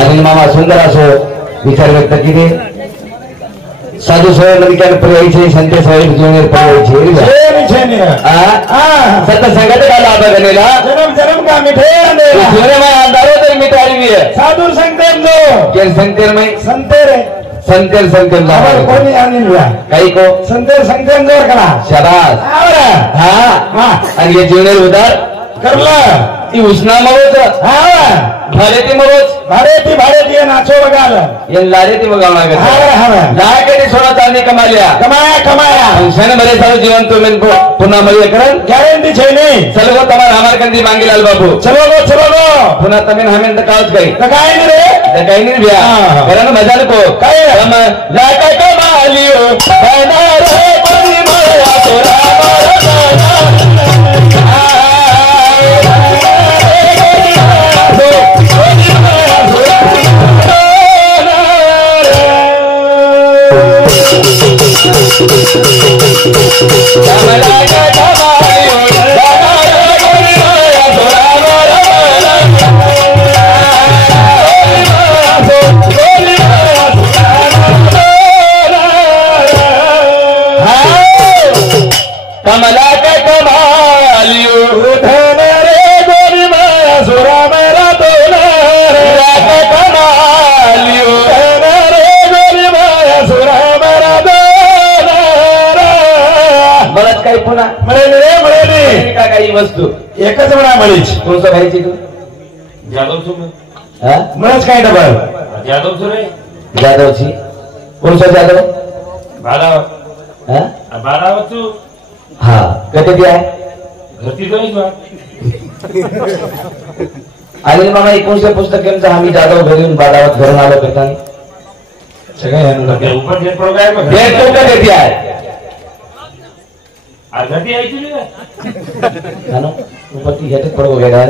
अनिल मामा सुंदर असो विचार व्यक्त केले साधू सोयमध्ये काय पर्यायचे संते सोय जुनेर पर्यायचे सत संगत का लाभ गणेला जन्म जन्म का मिठे जुने में अंधारो तर मिटाई भी है साधु संतेर लो केन संतेर में संतेर संतेर संतेर खबर कोणी अनिल हुआ कई को संतेर संतेर जोर करा शाबाश हाँ आणि ये जुनेर उधार करला ती उष्णा मरोच भारेती मरोच भारेती नाचो बघाल ये लारेती बघावणार लाय कधी सोना चांदी कमाल्या कमाया क्षण भरे सारो जीवन तुम्ही पुन्हा मळी करण गॅरंटी छे नहीं चलो गो तमार हमार कंदी मांगी लाल बाबू चलो गो पुन्हा तमेन हमें त काउच गई काय नहीं रे काही नाही भ्या कारण मजा नको काय हम लाय कमालियो बना रे कोणी माया तोरा कमला का कमालियो धन रे गोरी माया सुरा मेरा तोला रे कमालियो धन रे गोरी माया सुरा मेरा तोला बळच काही पुन्हा मिळेल का काही वस्तू एकच म्हणा मळीच कोणतं भाईची तू जादव सुरे मळच काय डबल जादव सुरे जाधवची कोणता जाधव बारा तू हा कधी ती आहे घरती जाईच अनिल मामा 19 पुस्तकांचा आम्ही जाधव घरी येऊन बाजारात घरून आलो पेतानी सगळ्या ऊपर घेत पडो काय मग भेट तो का देती आहे घरती यायची नाही ना ऊपर ती घेते पडो गेला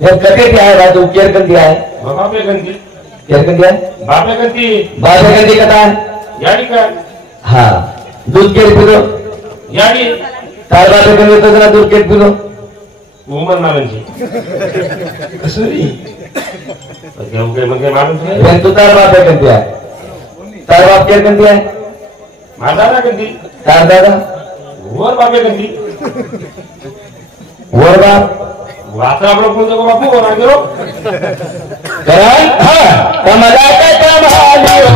जब कटे ती आहे राजू केर कंदी आहे बापे गंती केर कंदी आहे बापे गंती बापे कंदी कथा आहे याडी का हा दूध केर पिलो याडी तार बापे कंदी तो जरा दूध केर पिलो उमर नारांची कसरी म्हणजे माणूस नाही पण तू तार बापे कंदी आहे तार बाप केर कंदी आहे माझा ना गंती तार दादा वर बापे गंती वर बाप वाचा आपण कोणतं बापू वर गेलो कराय कमला का कमालियो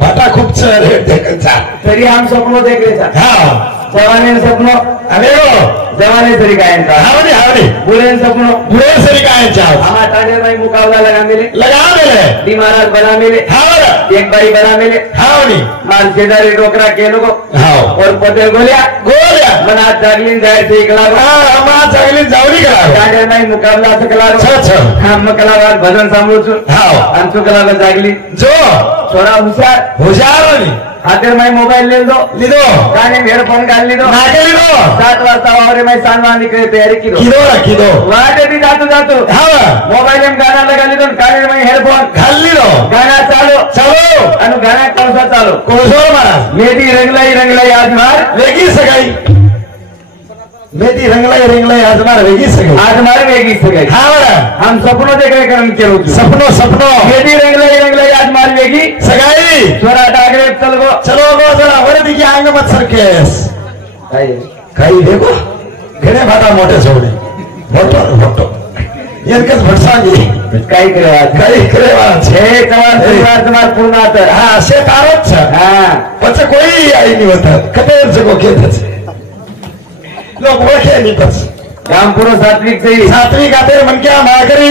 भाटा खूप तरी आम स्वप्न देखरेचा जवाने स्वप्न अरे जवाने तरी गायनचा हावडी बुलेन स्वप्न बुरे सरी काय हमारा टाणे भाई मुकाबला लगा मेले दी महाराज बना मेले एक बाई बना मेले हावडी माल शेजारी डोकरा केलो को और पटेल गोल्या मना जागली जायचे एकला चांगली जावली करा टाणे भाई मुकाबला असं कला हम कलाकार भजन सांभळून आमचं कलाकार जागली जो थोडा हुशार हातेर माई मोबाईल लीधो गाने हेडफोन घाल लीधो 7 वाजता वावरे माई सांगवा निकळे तयारी किलो वाटे ती जातो मोबाईल में गाना लगा लीधो काने माई हेडफोन घाल लीधो गाना चालो आणि गाना कौसा चालो कोसोर मारा मेदी रंगलाई आज मार वेगी सगाई मेदी रंगलाई आज मार वेगी सगाई हम सपनों देख रहे कर्म के रूप सपनो मेदी रंगलाई आज मार वेगी सगाई थोड़ा डागरे चलो गो जरा वर दिखे आंग मत सरकेस काही देखो घेणे भाटा मोठे सोडे भोटो एकच भट सांगे काही करेवा छे तुम्हार पूर्ण आता हा असे तारच हा पच कोई आई नहीं होता कतेर जगो केतच लोक ओळखे नहीं पच काम पूर्ण सात्विक आतेर मन क्या माळकरी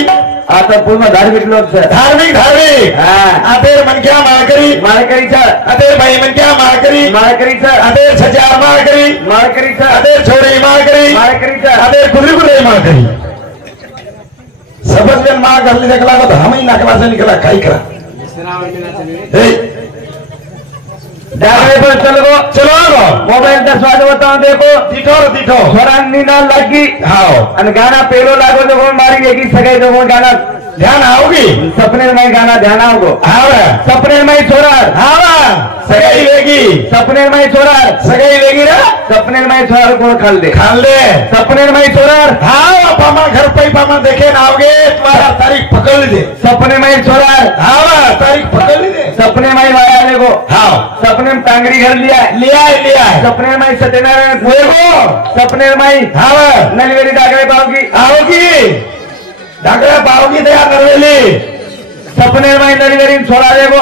आता पूर्ण धार्मिक लोक धार्मिक हा आतेर मन क्या माळकरीचा आतेर भाई मन क्या माळकरीचा आतेर छजार माळकरीचा आतेर छोरे माळकरीचा आतेर गुर्रे माळकरी सबज में माँ घर ले निकला तो हम ही नकला से निकला काई करा जागरे पर चलो मोबाइल का स्वाद बताओ देखो दिठो स्वरांनी ना लगी हाँ आणि गाना पेलो लागो जो कोण मारी एक सगळे जो कोण गाना ध्यान आओगी सपने में गाना ध्यान आओगो हाँ सपने में छोरार हाँ सगाई लेगी सपने में छोरार सगाई लेगी ना सपने में छोरार कोण खाल दे सपने में छोरार हाँ पामा घर पे पामा देखे ना आओगे तुम्हारा तारीख पकड़ लीजिए सपने में छोरार हाँ तारीख पकड़ लीजिए सपने में वाया लेगो हाँ सपने में टांगरी घर लिया सपने में सत्यनारायण लेगो सपने में हाँ नलवेली डागरे आओगी डागरे पाओगी तैयार नरवेली सपने में नलवेली छोरा लेगो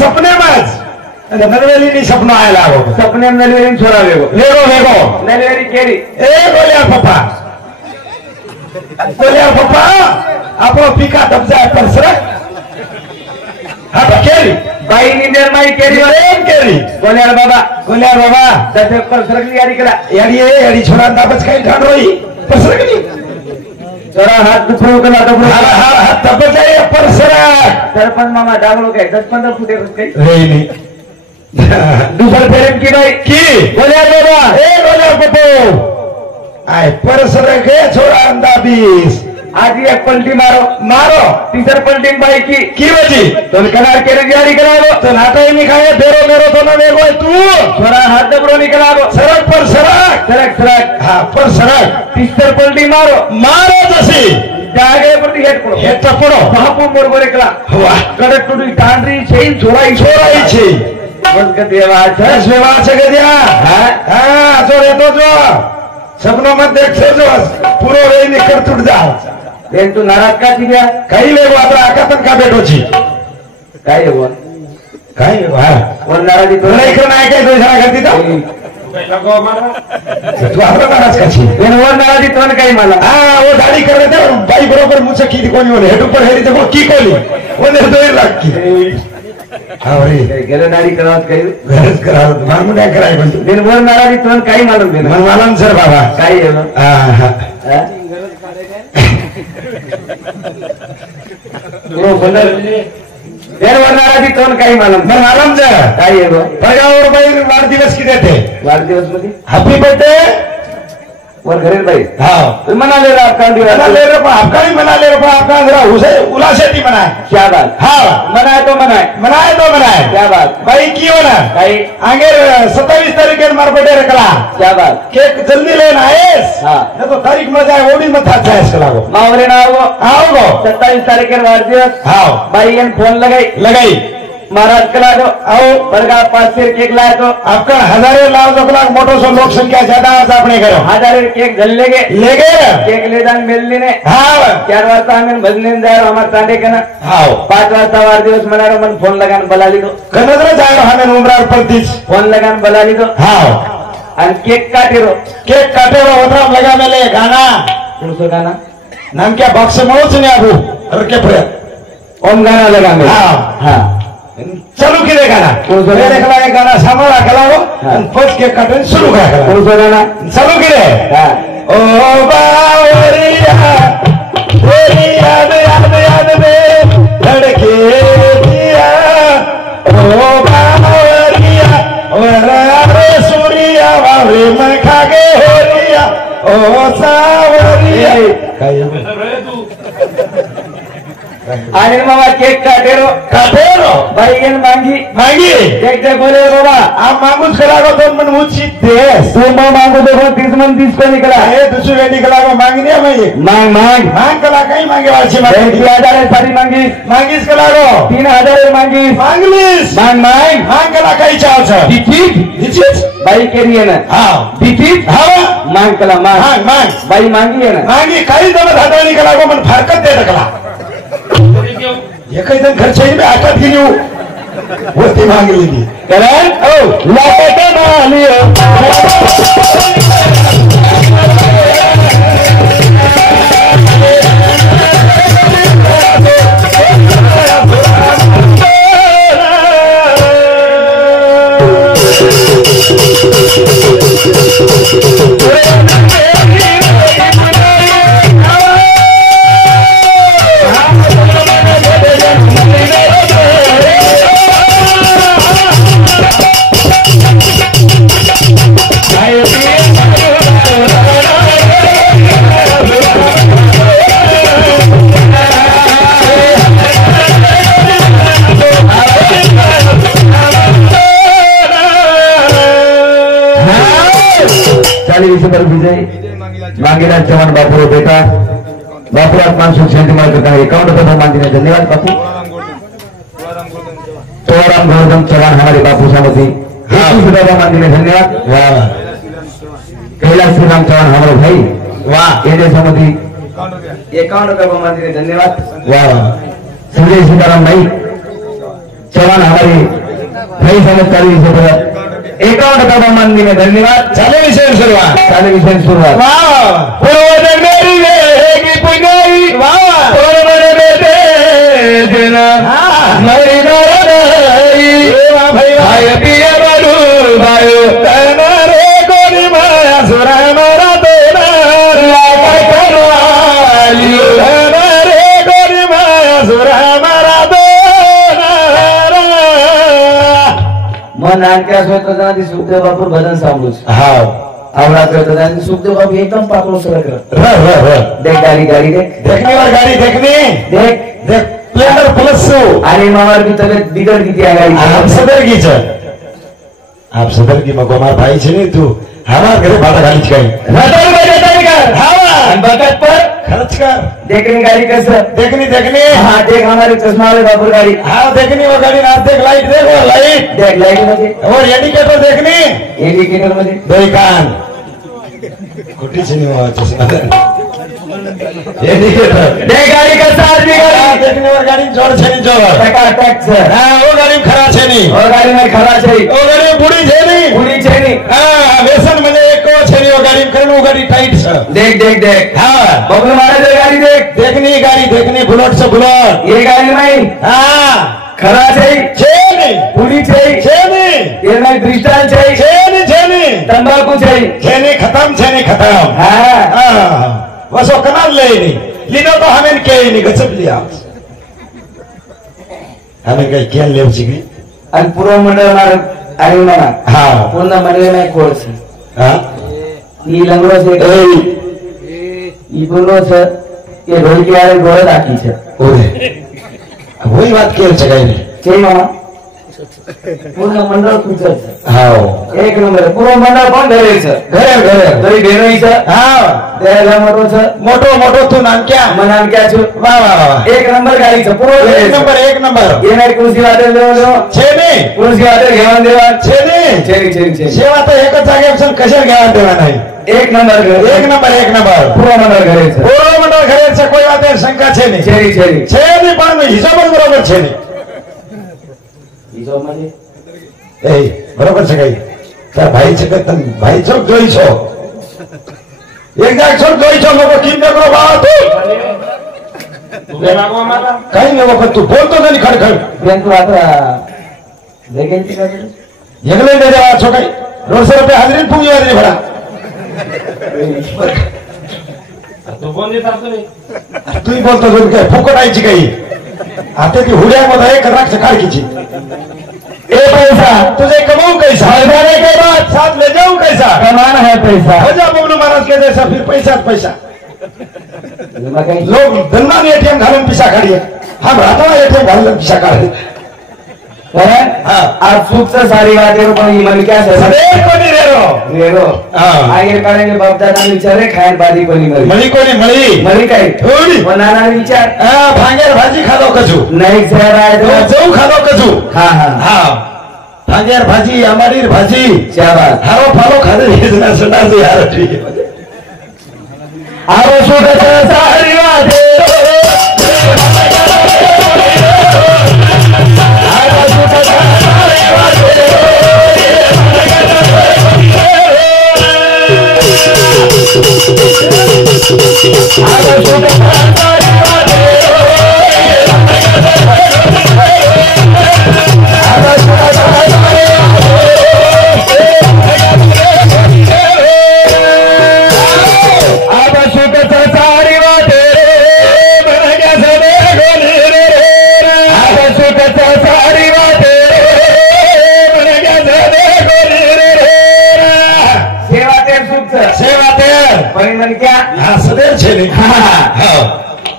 सपने में नरवेली नहीं सपना आया लागो सपने में नलवेली छोरा लेगो नलवेली केरी गोलियार पप्पा आपको पीका दब जाए पर सड़क हाँ केरी बाई निंदर माई केरी गोलियार बाबा जैसे पर सड़क यारी करा यारी छोरा दाबच कहीं ठाड़ रही पर सड़क नहीं छोरा हाथ दुखरो कला दबरो हाथ दब जाए पर सड़क सरपंच मामा डाबलो के 10-15 फुटे कहीं नहीं दूसर प्रेम की भाई की गोलियार पप्पो आए पर सड़क है छोरा अंदा 20 आज एक पलटी मारो तीसर पलटी बाई की बची तो कनार के जारी करा लो तो नाटो ही निकाले फेरो मेरो तो न देखो तू छोरा हाथ दबरो निकला लो सड़क पर सड़क हाँ पर सड़क तीसर पलटी मारो जैसी जागे प्रति हेट पड़ो बापू मोर बोरे कला वाह कडक टुडी टांडरी छे छोराई छे बस के देवा के दिया हां जो रे तो जो सपनों में देख से जो पूरो रे निकल टूट जा बेन तू नाराज का थी गया कई लेगो आपरा आकातन का बेटो छी काई लेगो हां और नाराजी तो नहीं करना है के दूसरा करती तो लगो मारो तू आपरा नाराज का छी बेन और नाराजी तो काई माला हां वो दाढ़ी कर रहे थे भाई बरोबर मुझे की कोनी बोले हेड ऊपर हेरी देखो की कोली वो ने 2 लाख की हां रे गेरनारी करावत कई गरज करावत मान मुंडा कराय पण बेन और नाराजी तो काई मालूम बेन मन मालूम सर बाबा काई है हां वो बंदर बेन और नाराजी तो काई मालूम मन मालूम जा काई है वो 50 रुपये वार दिवस की देते वार दिवस मध्ये हैप्पी बर्थडे और घरेल भाई हाँ मना ले रहा आपका मना ले रहा आपका भी मना ले रहा आपका जरा उसे उलासेटी मनाए क्या बात हाँ मनाए तो मनाए क्या बात भाई क्यों ना भाई आगे 27 तारीख के मार बर्थडे रखला क्या बात केक जल्दी लेना है हाँ न तो तारीख में जाए वो भी मत अच्छा है इसके लागो मावरे ना आओ 27 तारीख के वार दिवस हाँ भाई फोन लगाई महाराज कला दो आओ बरगा 5 शेर केक लाए तो आपका हजारे लाओ तो लाख मोटो सो लोक संख्या ज्यादा है अपने करो हजारे केक झल लेगे केक ले जान मिल लेने हाँ 4 वाजता हमें भजने जाए हमारे तांडे कना हाँ 5 वाजता वार दिवस मना रो मन फोन लगान बला ली दो कनदरा जाए हमें उमरार प्रतीच फोन लगान बला ली दो हाँ और केक काटे रो उतरा लगा मेले गाना कौन सा गाना नाम क्या बॉक्स मोच ने अबू रखे पड़े ओम गाना लगा मेरे हाँ चलो कि गाना मेरे कला एक गाना सामोरा कलाओ पोच के कटन शुरू करा कला कौन सा गाना चलो कि ओ बावरिया तेरी याद में धड़के दिया ओ बावरिया वरा सूरिया वावे मन खागे होरिया ओ सावरिया आनंद मामा केक काटेरो भाई इन मांगी केक दे बोले बाबा आप मांगूच करा तो मन मुझी दे तुम मांगो देखो 30 मन 30 को निकला है दूसरे निकला को मांगनी है मैं मांग कला कहीं मांगे वाची मांग 3000 सारी मांगीस कला को 3000 मांगीस मांग कला कहीं चाव छ दिचीज भाई के लिए ना हाँ दिचीज हाँ मांग कला मांग मांग मांग बाई मांगी आहे ना मांगी काही जण धाटाळी कला गो पण फारकत दे टाकला एकही जण खर्च येईल हातात घेऊ वस्ती मागली कारण लाटे माली विजय मांगेला चव्हाण बापू बेटा बापू आत्मान सुख शांति माल करता है 51 रुपये मांगने धन्यवाद बापू तोराम गौतम चौहान हमारे बापू सामती 21 रुपये मांगने धन्यवाद वाह कैलाश श्री राम चौहान हमारे भाई वाह ये समती 51 रुपये मांगने धन्यवाद वाह संजय सीताराम भाई चौहान हमारे भाई समझ 40 रुपये 51 रुपये मांगने धन्यवाद चाले विषय सुरुवात मन आणख्या स्वतः सुखदेव बापू भजन सांगू हा आवडा करता सुखदेव बाबू एकदम पापड़ सरक देख गाड़ी गाड़ी देख देखने वाली गाड़ी देखने देख देख स्प्लेंडर प्लस अरे मामार की तबीयत बिगड़ गई थी गाड़ी आप सदर की मको हमार भाई छे नहीं तू हमार घरे बाटा गाड़ी छकाई रतन भाई रतन कर हां बगत पर खर्च कर देखनी गाड़ी कैसे देखनी हां देख हमारे चश्मा वाले बाबू गाड़ी हां देखनी वो गाड़ी ना देख लाइट देख वो लाइट में और इंडिकेटर देखनी इंडिकेटर में दो कान खोटी छे नहीं वो चश्मा इंडिकेटर देख गाड़ी का साथ भी देखने वो गाड़ी जोर छे नहीं जोर टैक्स हां वो गाड़ी खरा छे नहीं वो गाड़ी में खरा छे वो गाड़ी बुढ़ी छे नहीं हां व्यसन में एक को छे नहीं वो गाड़ी करन वो गाड़ी टाइट छे देख हां बबलू मारे दे गाड़ी देखनी गाड़ी देखनी बुलेट से बुलेट ये गाड़ी में हां खरा छे नहीं पूरी छे नहीं ये में क्रिस्टल छे नहीं तंबाकू छे नहीं खत्म हां बस वो कनाल ले नहीं लिनो तो हमें के नहीं गचप लिया हमें कहीं क्या ले उसी आणि पूर्व मंडळ मार आणि ना हां पूर्ण मंडळ में कोर्स हां ई लंगड़ो से ई बोलो से ये ढोल के आरे गोड़ राखी छे ओरे वही बात के जगह नहीं छे मामा पूर्ण मंडळ पूछे छे हां एक नंबर पूर्व मंडळ कोण घरे छे घरे तरी बेनई छे हां देला मोटो तू नाम क्या मनाम क्या छु वाह एक नंबर गाड़ी छे पूर्व एक नंबर ये मेरी कुर्सी वाटे देव छे नहीं कुर्सी वाटे घेऊन देवा छे नहीं सेवा तो एक जागेपासून कशाला घेऊन देवा नाही एक नंबर पूर्व मंडळ घरे छे कोई बात है शंका छे नहीं छे नहीं पण हिसाब बरोबर छे नहीं हिसाब म्हणजे ए बरोबर छे काही तर भाई छे કે તમ ભાઈ ચોક જોઈ છો એક જાગ ચોક જોઈ છો લોકો કિમ ને કરો બાત तुझे लागवा माता काही नाही वखत तू बोलतो नाही खडखड बेन तू आता वेकेंसी का जगले दे देवा છો काही 150 रुपये हाजरी पूजी हाजरी भरा तू कोण देत असतो रे तू बोलतो तुझं काय फुकट आयची काही आता ती हुड्यामध्ये एक राख काढकीची ए पैसा तुझे कमाऊ कैसा हजारे के बाद साथ ले जाऊं कैसा कमाना है पैसा हो जा बबलू महाराज के जैसा फिर पैसा लोग धनवान एटीएम घालून पिसा काढिए हम राहतो एटीएम घालून पिसा काढे आज सुख से सारी बातें को मन क्या सदैव को नहीं रेरो आगे करेंगे बाप दादा विचारे खायर बाजी को नहीं मळी कोणी मळी काय थोडी बनाना विचार भांगेर भाजी खादो कजू नाही जरा जाऊ खादो कजू हाँ हाँ हाँ भांग्यार भाजी आमाडीर भाजी क्या बात हारो फालो खादे हेजना संडास यार ठीक आहे आरो सुखत सारी वाटे आरो सुखत सारी वाटे आरो सुखत सारी वाटे आरो सुखत सारी परिणाम क्या सदैव छे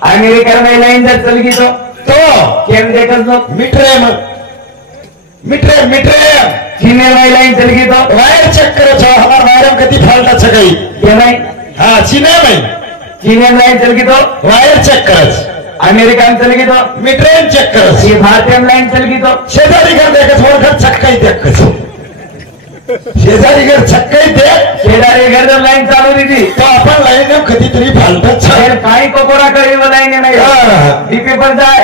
अमेरिका में लाइन जब चल गई तो केम देखा तो मिट्रे मिट्रे मिट्रे चीन में लाइन चल गई तो वायर चेक करो छो हमार वायर में कति फाल्ट छ गई क्या नहीं हां चीन में लाइन चल गई तो वायर चेक करो अमेरिका में चल गई तो मिट्रे चेक करो ये भारतीय में लाइन चल गई तो शेजारी घर देख थोड़ा घर चक्का ही देख शेजारी घर चक्का ही देख शेजारी घर जब लाइन चालू रही थी तो अपन लाइन में कति तरी फाल्ट छ काही कोकोरा करी वो लाइन नहीं डीपी पर जाए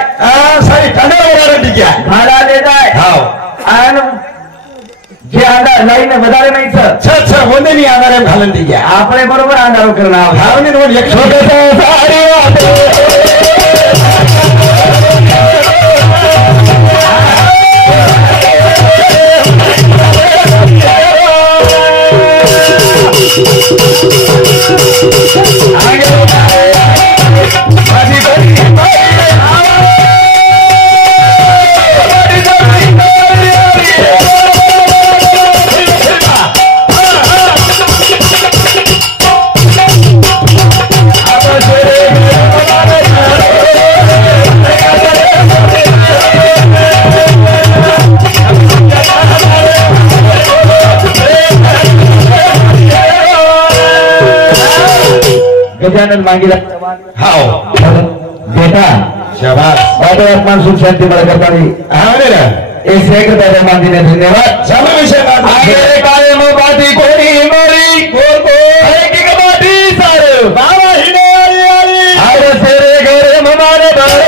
सारी ठंडा वगैरह टिक्या भाड़ा ले जाए हां आन जे आंदा लाइन વધારે નહીં छ होने नहीं आंधारे में घालन दी गया આપણે બરોબર આંધારો करना भावने नो एक छोटे से सारी गजानन मांगीला हाओ बेटा शाबाश बाबा आत्मा सुख शांति बड़ा करता नहीं हावने रे एक सेकंड दादा मांगी ने धन्यवाद समय विषय बात आगे काले में बाती कोनी मोरी को एक एक बाती सारे बाबा हिने वाली आरे तेरे घरे हमारे बारे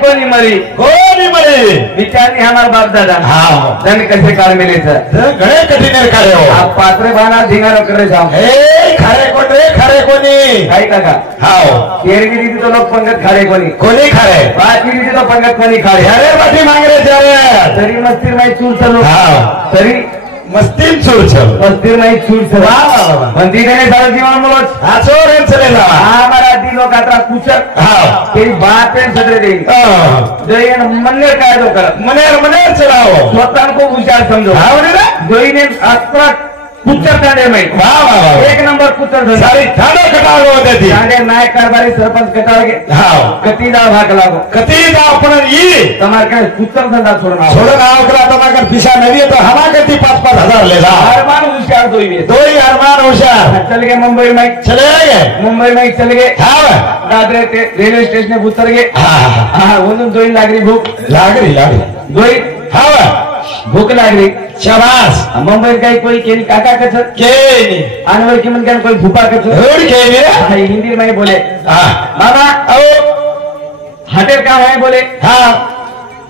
कोणी मरी विचारनी हमारा बाप दादा हाँ धन कैसे काल मिले सर गणे कठीण कार्य हो आप पात्रे बाना धिंगारो करे जाओ ए खरे कोण रे खरे कोणी काय काका हाओ तेरगी रीति तो लोग पंगत खा रहे कोणी खरे पाचवी रीति तो पंगत कोणी खा रहे अरे बाटी मांग रे जावे तरी मस्ती में चूर चलो हाओ तरी मस्ती चूर चल मस्ती में चूर चलो वाह वाह वाह मंदी ने सारा जीवन बोलो आचो रे चले जा हमारा दिलो का त्रा कुचक हाओ तेरी बात है सदरे देगी जयन मन्ने काय दो कर मनेर चलाओ स्वतः को विचार समझो हावने रे जयने अत्र कुचर काढे में वाह वाह वाह एक नंबर कुचर सारी ठाणो कटाळ होती काढे नायक कारभारी सरपंच कटाळगे हाओ कती दाव भाग लागो कती दा आपण ई તમાર કઈ કુતર ધંધા છોડના छोड़ना ओकरा तमाकर पिसा नहीं तो हमा कती 5-5 हजार ले जा अरमान होशियार दोई दो ही अरमान होशियार चल गए मुंबई में चले गए मुंबई में चल गए हां दादरे रेलवे स्टेशन में उतर गए हां हाँ उन दोई लागरी भूख लागरी दोई हां भूख लागरी शाबाश मुंबई का कोई केली काका कच के नहीं अनवर की मन का कोई भूपा कच होड़ के नहीं हिंदी में बोले हां मामा ओ हटेल कहाँ है बोले हां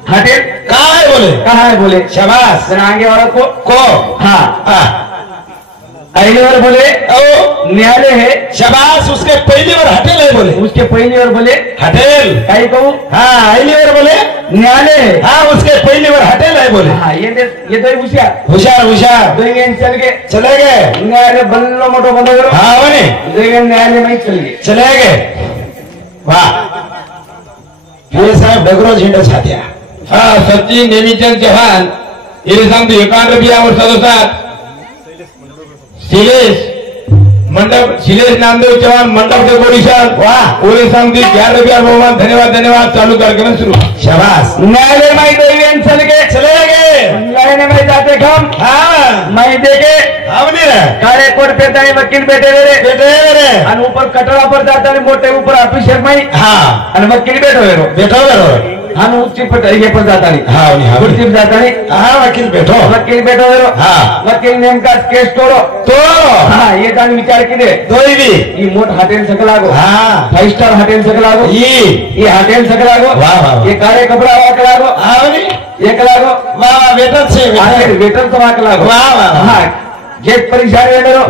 हटेल कहाँ है बोले कहाँ है बोले शाबाश जरा आगे वाला को हाँ हां अगली बार बोले ओ न्यायालय है शाबाश उसके पहली बार हटेल है बोले उसके पहली बार बोले हटेल कहीं कहूँ हाँ पहली बार बोले न्यायालय है हाँ उसके पहली बार हटेल है बोले हाँ ये तो होशियार होशियार होशियार दो चल गए चले गए न्यायालय बल्लो मोटो बंद करो हाँ बने दो न्यायालय में ही चल गए चले गए वाह ये साहेब डगरो झेंडा छात्या हाँ सचिन नेमीचंद चव्हाण हे सांगतो 91 वर्षाचा शैलेश मंडप शिलेश नामदेव चव्हाण मंडप डेकोरेशन वाह ओले सांगती 4 रुपया बहुमान धन्यवाद चालू कार्यक्रम सुरू शाबाश न्यायालय में देवी चल गए चले गए न्यायालय में जाते हम हाँ मैं देखे हमने रे काले कोट पे दाई वकील बैठे रे बेटे रे और ऊपर कटड़ा पर जाता है मोटे ऊपर ऑफिसर में हाँ और वकील बैठो रे बैठो रे हम ऊंची पर ये पर जाता नहीं हाँ नहीं हाँ कुर्सी पर जाता नहीं हाँ वकील बैठो रे हाँ वकील नेम का केस तोड़ो तो हाँ ये जान विचार की दे दोई भी ये मोट होटल सकलागो हाँ 5 स्टार होटल सकलागो ये होटल सकलागो वाह वाह ये काले कपड़ा वाला कलागो हाँ नहीं ये कलागो वाह वाह वेतन से वेतन तो वाला कलागो वाह वाह हाँ जेट परीक्षा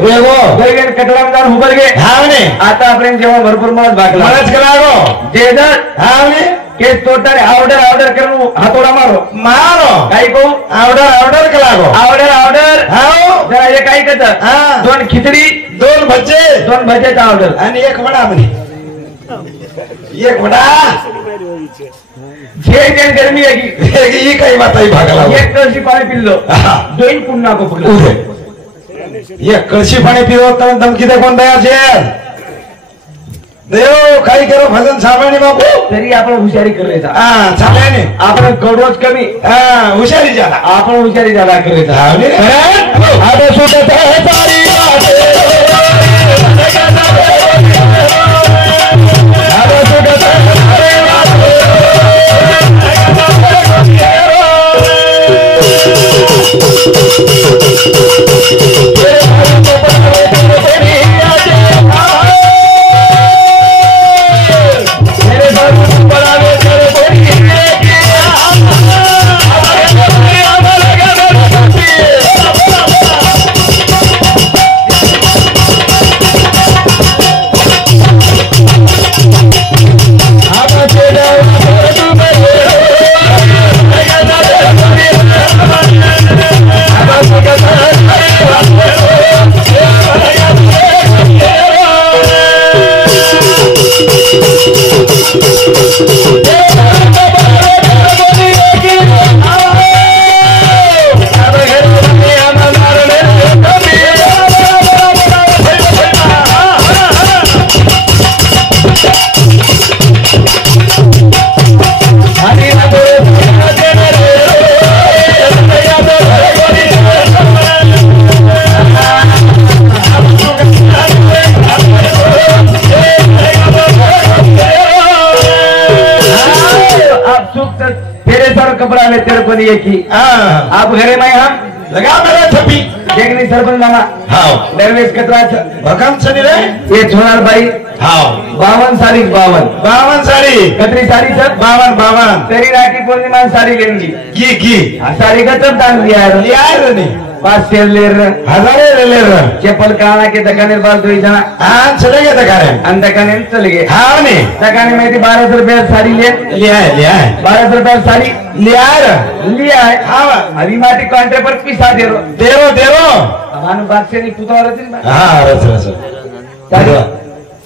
वेगो वेगन कटडामदार उभर गे हाँ ने आता आपण जेव्हा भरपूर मत भागला मदत करागो जेदर हाँ ने केस तोडतारे ऑर्डर करून हातोडा मारो काही को ऑर्डर करागो ऑर्डर हाँ जरा हे काही करत हाँ 2 खिचडी 2 भज्जे ऑर्डर आणि 1 वडा म्हणे 1 वडा जे जे गर्मी आहे की ही काही बाताई भागाला एक कळशी पाणी पिल्लो दोन पुन्हा को फुगलो एक कळशी पाणी पिलो तर धमकी दे कोण द्यायचे देव काही करो भजन सामान्य बाबू तरी आपण हुशारी करायचा हा चालेल आपण कडवच कमी हुशारी झाला आपण हुशारी झाला करायचा आता सुटत आहे सारी आता सुटत कपड़ा में तेरे को दिए की आप घरे में हम लगा मेरा छपी देखनी सरपंच मामा हाँ दरवेश कतरा भगम सनी रे ये छोनार भाई हाँ 52 साड़ी 52 साड़ी कतरी साड़ी सर 52 तेरी राखी पूर्णिमा साड़ी लेंगी की साड़ी का तब दान दिया है लिया है नहीं 5 सेल ले रहे हजारे ले रहे चप्पल काना के दुकाने पर 2 जना हाँ चले गए दुकाने दुकाने चले गए हाँ नहीं दुकाने में 1200 रुपया साड़ी लिया है 1200 रुपया साड़ी लिया है हाँ अभी माटी कांटे पर पिसा दे रो हमारे बात से नहीं पुतला रहती हाँ रस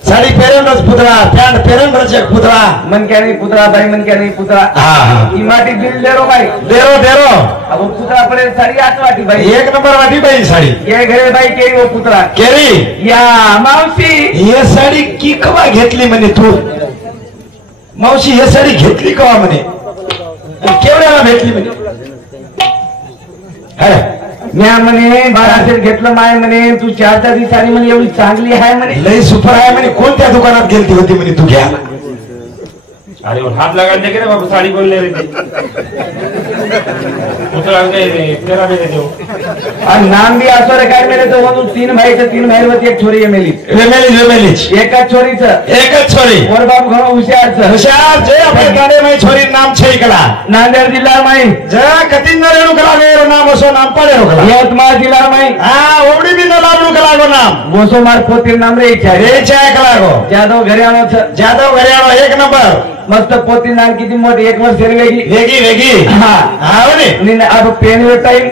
साड़ी पेरन रस पुतला पैंट पेरन रस एक पुतला मन क्या नहीं पुतला भाई मन क्या नहीं पुतला हाँ ये माटी बिल दे रो भाई दे रो अब वो पुतला पड़े साड़ी आठ वाटी भाई 1 नंबर वाटी भाई साड़ी ये घरे भाई के वो पुतला केरी या मावशी ये साड़ी की कवा घेतली म्हणे तू मावशी हे साडी घेतली कवा म्हणे केवढ्याला भेटली म्हणे म्या म्हणे बाराशे घेतलं माय म्हणे तू 4 दिवसांनी म्हणे एवढी चांगली आहे म्हणे लय सुपर आहे म्हणे कोणत्या दुकानात गेलती होती म्हणे तू घ्या अरे वो हाथ लगा दे के बाबू साड़ी बोल ले रही थी पुतला के तेरा भी दे दो और नाम भी आसो रे काय मेरे तो वो 3 भाई से 3 भाई वती एक छोरी है मेली एक छोरी छोरी और बाप घणो होशियार जे आपल्या गाडे में छोरी नाम छे कला नांदेड़ जिल्ला में जे कतिन रेणू कला गो नाम असो नाम पड़े हो कला यवतमाळ जिल्ला में हां ओबडी भी न लावणू कला गो नाम वोसो मार पोती नाम रे छे कला गो जादव घरियाणो 1 नंबर मस्त पोती नाम किती मोठी 1 वर्ष वेगी हां निना अब पेन वे टाइम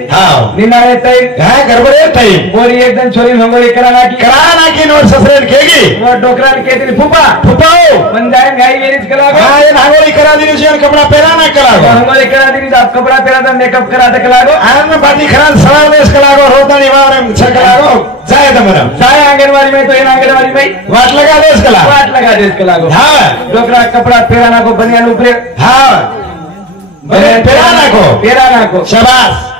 निनाळे टाइम गडबडे टाइम बोरी एकदम छोरी भंगोरी करा नाकी नोट ससरेन केगी वो डोकरान केती फुपाओ मन जाए गाई वेरीज करा हां ये भागोरी करा दिनी छे कपड़ा पहरा ना करा भंगोरी करा दिनी आप कपड़ा पहरा मेकअप करा दे करा गो आन बाटी खरान सवार देश करा गो रोतनी वारे छ करा गो जायचं म्हणा जाय अंगणवाडी में तो अंगणवाडी में वाटलं का देश कला वाट लगा देश कला हा डोकरा कपड़ा पेरा नाको बनियान ऊपर हा पेरा नाको पेरा नाको शाबाश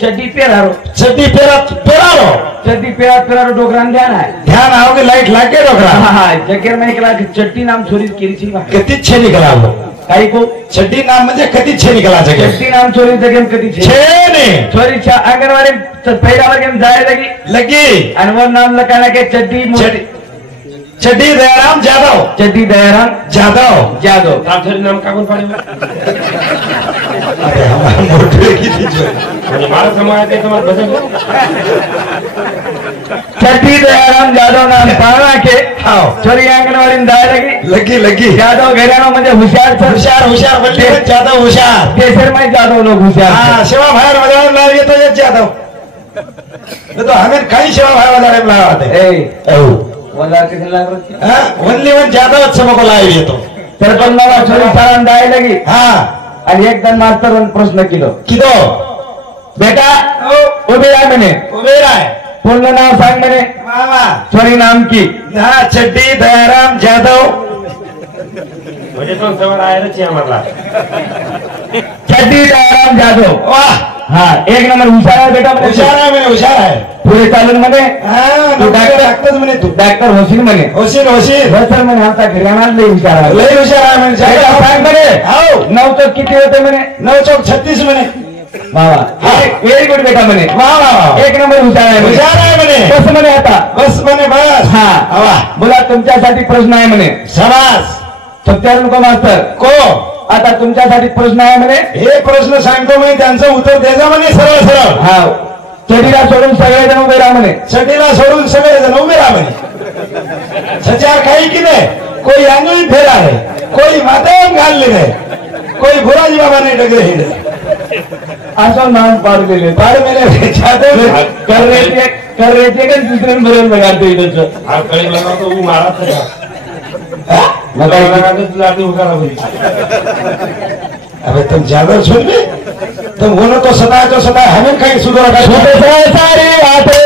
चड्डी पेरारो चड्डी पेरारो चड्डी पेरारो डोकरा ध्यान है ध्यान आओगे लाइट लागे डोकरा हाँ जगह में निकला चड्डी नाम छोरी केली छी किती छे निकला वो काही को चड्डी नाम म्हणजे कधी छे निकला जगह चड्डी नाम छोरी जगह कधी छे ने छोरी अंगनवाड़ी पहिला वर्ग में जाए लगी और वो नाम लगाना के चड्डी दयाराम जाधव चड्डी दयाराम जाधव रामचंद्र नाम का कौन पड़ेगा अरे हमारे मोटे की चीज हमारा समाज है तुम्हारे बदल चड्डी दयाराम जाधव नाम पाना के छोरी आंगनवाड़ी में जाए लगी जाधव घराणो म्हणजे हुशार बल्ले जाधव हुशार केसर में जाधव लोग हुशार हाँ सेवा बाहेर बजावला नाव येतो जाधव तो हमें काही सेवा बाहेर बजावला लावते ओनली वन जाधव समोर लाईव येतो तर पण मला छोरी सारण जाय लगी हा आणि एकदम मास्तर प्रश्न किलो बेटा उभे राह म्हणे पूर्ण नाव सांग म्हणे छोरी नाम की हा चड्डी दयाराम जाधव म्हणजे तो समोर आहे आम्हाला चड्डी दयाराम जाधव वाह हाँ एक नंबर हुशार है बेटा हुशार है पुढे चालून म्हणे तू डॉक्टर म्हणे तू डॉक्टर होशील सर म्हणे आता घराणा लई हुशार आहे सांग म्हणे 9 चौक किती होते म्हणे 9 चौक 36 म्हणे व्हेरी गुड बेटा म्हणे एक नंबर हुशार आहे म्हणे बस म्हणे आता बस हा बोला तुमच्यासाठी प्रश्न आहे म्हणे समाज सत्यारण को मास्तर को आता तुमच्यासाठी प्रश्न आहे म्हणे हे प्रश्न सांगतो म्हणे त्यांचं उत्तर द्यायचं म्हणे सरळ हा चडीला सोडून सगळेजण उभे राहा म्हणे चडीला सोडून सगळेजण उभे राहा म्हणे सचार काही की नाही कोई आंगळी फेरा है कोई माताम घालले नाही कोई भुराजी बाबा नाही डगरे हिंडे असं नाम पाडलेले कर रहे थे का दुसरे बरोबर बघालतो इथं हा कळी लगा तो मारा अबे तुम जादव छोड़ भी तुम बोलो तो सदा हमें कहीं सुधर सारी बातें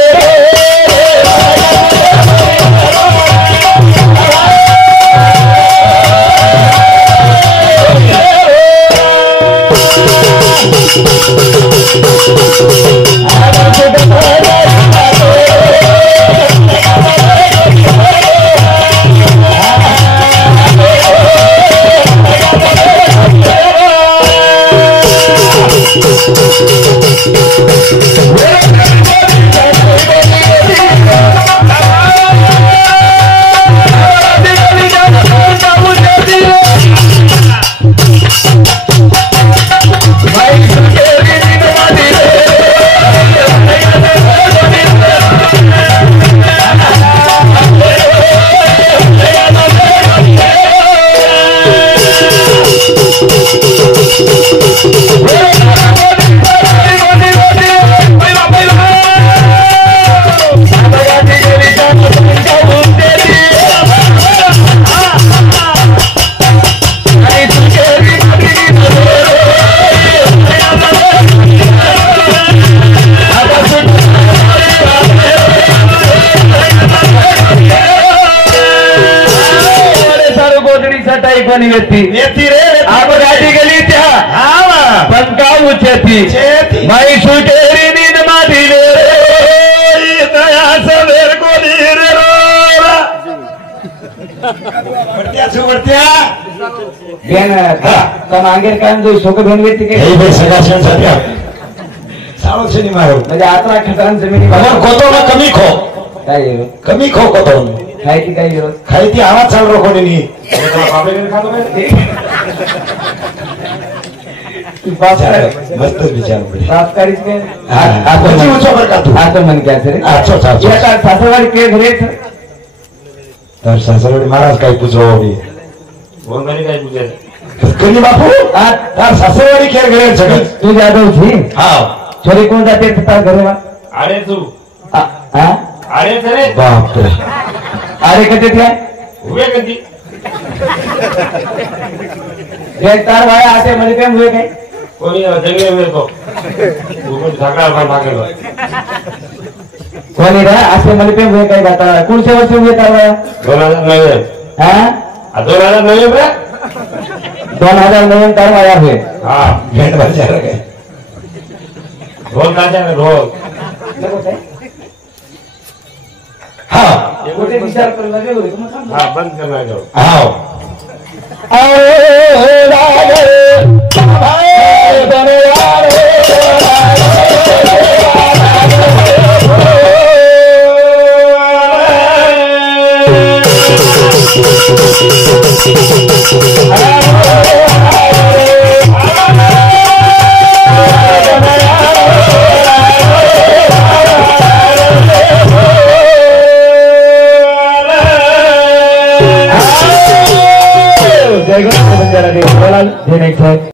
येती रे आगोदाटी गेली त्या पण का उचेती माई सुटेरी नीन मादिले दया सवेर कोणी रे वरत्या तम आंगेर काम जो शोक भेटते की हे बे सगळा क्षण सध्या साळो शनी मारो म्हणजे आता खतरान जमिनी कोतो ना काय कमी खो कोतो खाय की काय खाई ती आवाज चाल रो कोणी नाही मस्त विचार मन क्या सासरवाडी के घरे तर सासरवाडी महाराज काही पूछो काय पूछे कधी बापू तार सासरवाडी खेळ घरे सगळं तू जाधव थी हा छोरी कोण जाते तार घरे अरे तू अरे सरे बाप रे अरे कधी त्या हुए कधी तार वाया आते मध्ये काय हुए काय कोणी जंगले में तो ऊपर झगड़ा भागेगा कोणी रे असे मला पे हुए काही बता कोणत्या वर्षी हुए तर 2009 हा 2009 बे 2009 तर आया हुए हाँ भेंट बजा रहे ढोल नाचा में ढोल हाँ गोटे विचार कर लगे हो तुम हाँ बंद करना जो आओ जय गुरु गोविंद देव बोला